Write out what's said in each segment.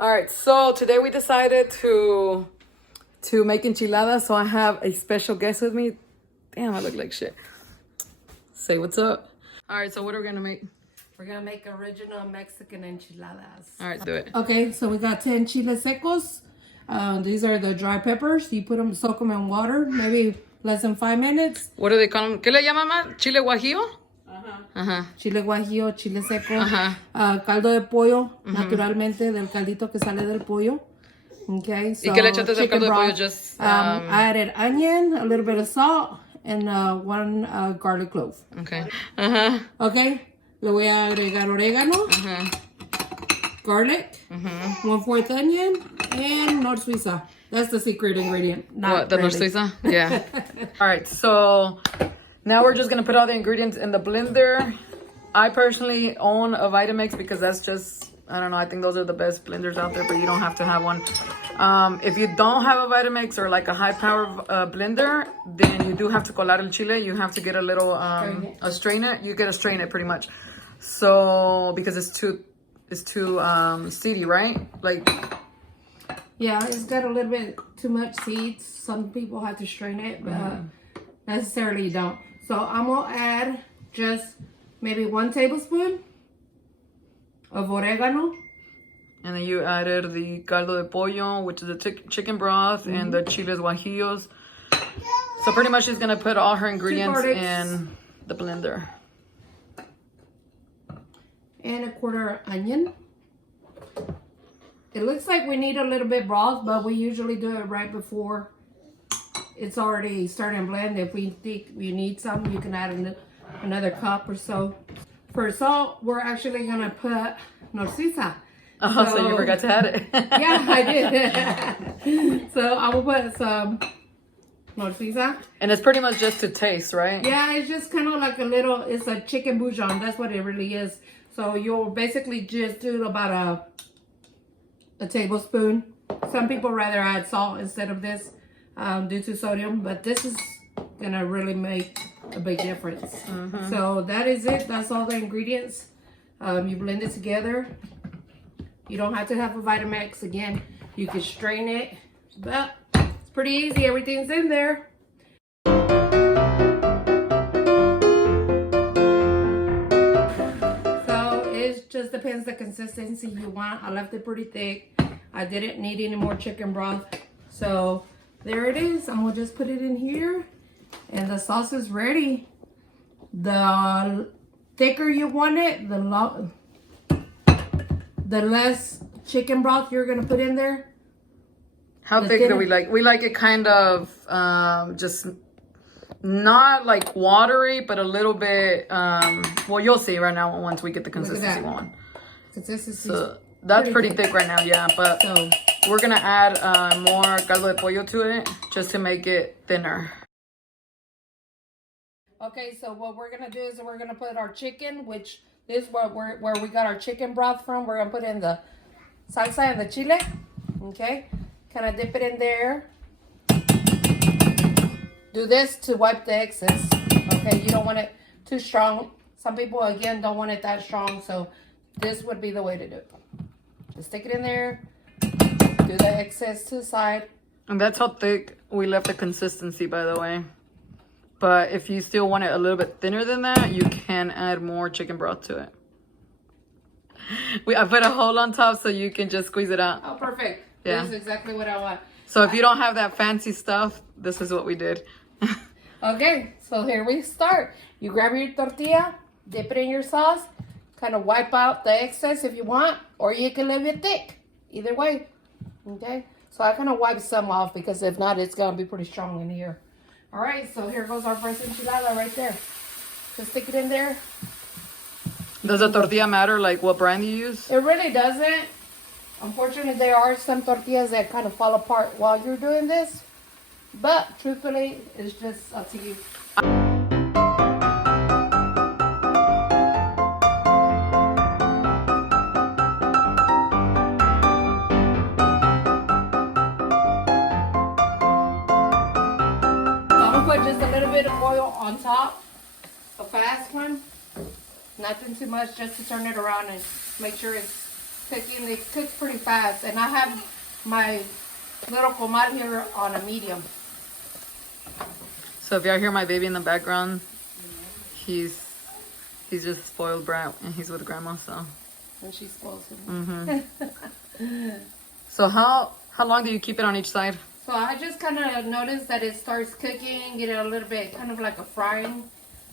All right, so today we decided to make enchiladas. So I have a special guest with me. Damn, I look like shit. Say what's up. All right, so what are we gonna make? We're gonna make original Mexican enchiladas. All right, do it. Okay, so we got 10 chiles secos. These are the dry peppers. You put them, soak them in water, maybe less than 5 minutes. What do they call them? ¿Qué le llaman más? ¿Chile guajillo? Ajá. Chile guajillo, chile seco. Ajá. Caldo de pollo, naturalmente, del caldito que sale del pollo. Okay, so ¿Y qué le echaste al caldo de pollo? Just I added onion, a little bit of salt, and one garlic clove. Okay. Ajá. Okay, le voy a agregar orégano, garlic, 1/4 onion, and nor Suiza. That's the secret ingredient. What, the nor Suiza? Yeah. All right, so now we're just going to put all the ingredients in the blender. I personally own a Vitamix because that's just, I don't know, I think those are the best blenders out there, but you don't have to have one. If you don't have a Vitamix or like a high power blender, then you do have to colar el chile. You have to get a little, strain it. You get to strain it pretty much. So, because it's too seedy, right? Like, yeah, it's got a little bit too much seeds. Some people have to strain it, but necessarily you don't. So I'm gonna add just maybe 1 tablespoon of oregano. and then you added the caldo de pollo, which is the chicken broth, and the Chilles Guajillos. So pretty much she's gonna put all her ingredients in the blender. And a 1/4 onion. It looks like we need a little bit broth, but we usually do it right before it's already starting to blend. If we think we need some, you can add another cup or so. For salt, we're actually gonna put norcisa. Oh, so you forgot to add it. Yeah, I did. So I will put some norcisa. And it's pretty much just to taste, right? Yeah, it's just kind of like a little, it's a chicken bouillon. That's what it really is. So you'll basically just do about a tablespoon. Some people rather add salt instead of this due to sodium, but this is gonna really make a big difference. So that is it. That's all the ingredients. You blend it together. You don't have to have a Vitamix. Again, you can strain it, but it's pretty easy. Everything's in there. Just depends the consistency you want. I left it pretty thick. I didn't need any more chicken broth. So there it is. I'm gonna just put it in here and the sauce is ready. The thicker you want it, the less chicken broth you're gonna put in there. How thick do we like? We like it kind of just not like watery, but a little bit, well, you'll see right now once we get the consistency one. Consistency. So that's pretty thick right now, yeah. But we're going to add more caldo de pollo to it just to make it thinner. Okay, so what we're going to do is we're going to put our chicken, which is where we got our chicken broth from. We're going to put in the salsa and the chile. Okay, kind of dip it in there. Do this to wipe the excess. Okay, you don't want it too strong. Some people, again, don't want it that strong. So this would be the way to do it. Just stick it in there. Do the excess to the side. And that's how thick we left the consistency, by the way. But if you still want it a little bit thinner than that, you can add more chicken broth to it. I put a hole on top so you can just squeeze it out. Oh, perfect. Yeah. This is exactly what I want. So if you don't have that fancy stuff, this is what we did. Okay, so here we start. You grab your tortilla, dip it in your sauce, kind of wipe out the excess if you want, or you can leave it thick. Either way. Okay, so I kind of wipe some off because if not, it's going to be pretty strong in here. All right, so here goes our first enchilada right there. Just stick it in there. Does the tortilla matter, like what brand you use? It really doesn't. Unfortunately, there are some tortillas that kind of fall apart while you're doing this. But truthfully, it's just up to you. Put just a little bit of oil on top, a fast one, nothing too much, just to turn it around and make sure it's cooking. They cook pretty fast. And I have my little comal here on a medium. So if y'all hear my baby in the background, he's just spoiled brat and he's with grandma, so. And she spoils him. So how long do you keep it on each side? So I just kind of noticed that it starts cooking, get it a little bit kind of like a frying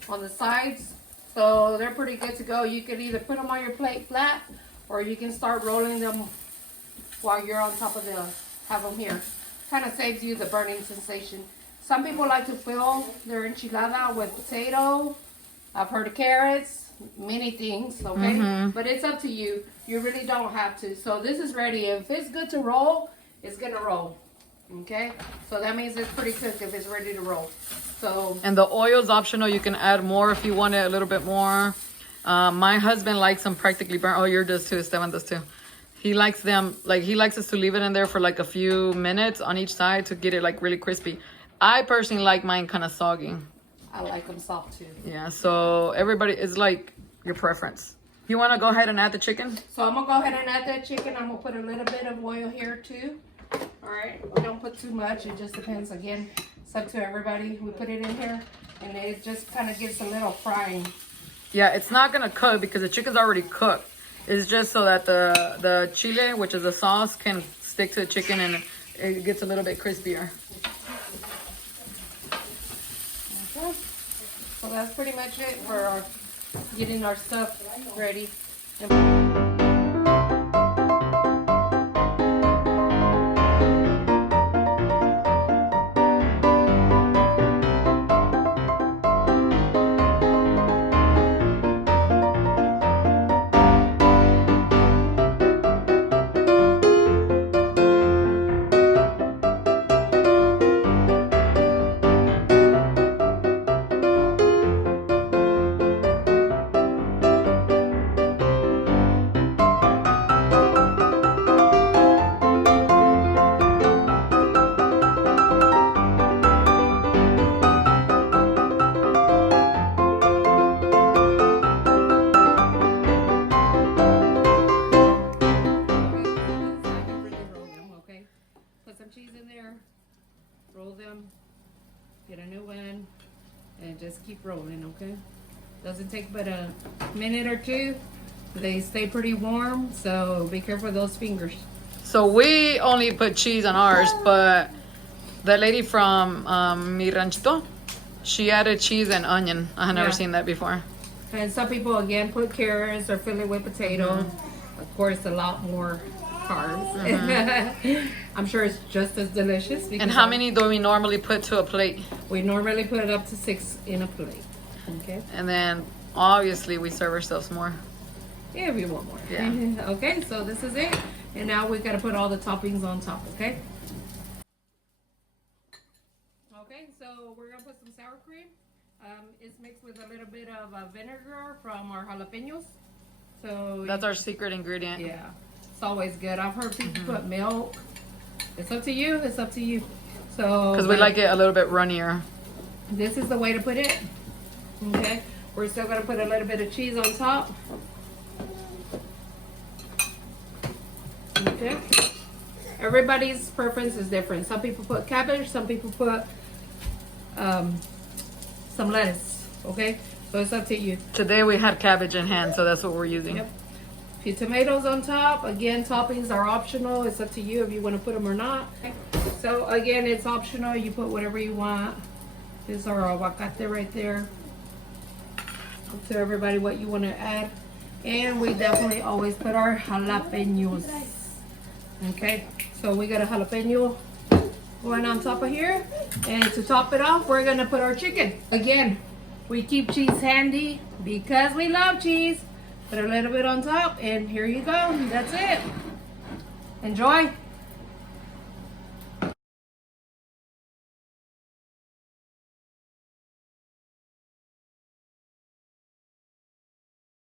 on the sides. So they're pretty good to go. You can either put them on your plate flat, or you can start rolling them while you're on top of have them here. Kind of saves you the burning sensation. Some people like to fill their enchilada with potato. I've heard of carrots, many things, okay? But it's up to you. You really don't have to. So this is ready. If it's good to roll, it's gonna roll. Okay, so that means it's pretty cooked if it's ready to roll. So, and the oil's optional. You can add more if you want it a little bit more. My husband likes them practically burnt. Oh, yours does too. Esteban does too. He likes them, like, he likes us to leave it in there for like a few minutes on each side to get it like really crispy. I personally like mine kind of soggy. I like them soft too. Yeah, so everybody is like your preference. You want to go ahead and add the chicken? So I'm gonna go ahead and add that chicken. I'm gonna put a little bit of oil here too. All right, we don't put too much. It just depends. Again, it's up to everybody. We put it in here, and it just kind of gives a little frying. Yeah, it's not gonna cook because the chicken's already cooked. It's just so that the chile, which is the sauce, can stick to the chicken and it gets a little bit crispier. Okay, so that's pretty much it for getting our stuff ready. Roll them, get a new one, and just keep rolling, okay? Doesn't take but a minute or two. They stay pretty warm, so be careful of those fingers. So we only put cheese on ours, but the lady from Mi Ranchito, she added cheese and onion. I had never seen that before. And some people, again, put carrots or fill it with potato. Of course, a lot more carbs. I'm sure it's just as delicious. And how many do we normally put to a plate? We normally put it up to 6 in a plate. Okay. And then obviously we serve ourselves more. Yeah, if you want more. Yeah. Okay, so this is it. And now we got to put all the toppings on top, okay? Okay, so we're going to put some sour cream. It's mixed with a little bit of vinegar from our jalapeños. So that's our secret ingredient. Yeah. It's always good. I've heard people put milk. It's up to you. It's up to you. So because we like it a little bit runnier. This is the way to put it. Okay. We're still going to put a little bit of cheese on top. Okay. Everybody's preference is different. Some people put cabbage. Some people put some lettuce. Okay. So it's up to you. Today we had cabbage in hand, so that's what we're using. Yep. A few tomatoes on top. Again, toppings are optional. It's up to you if you want to put them or not. Okay. So again, it's optional. You put whatever you want. This is our avocado right there. Up to everybody what you want to add. And we definitely always put our jalapeños. Okay. So we got a jalapeno going on top of here. And to top it off, we're going to put our chicken. Again, we keep cheese handy because we love cheese. Put a little bit on top, and here you go. That's it. Enjoy.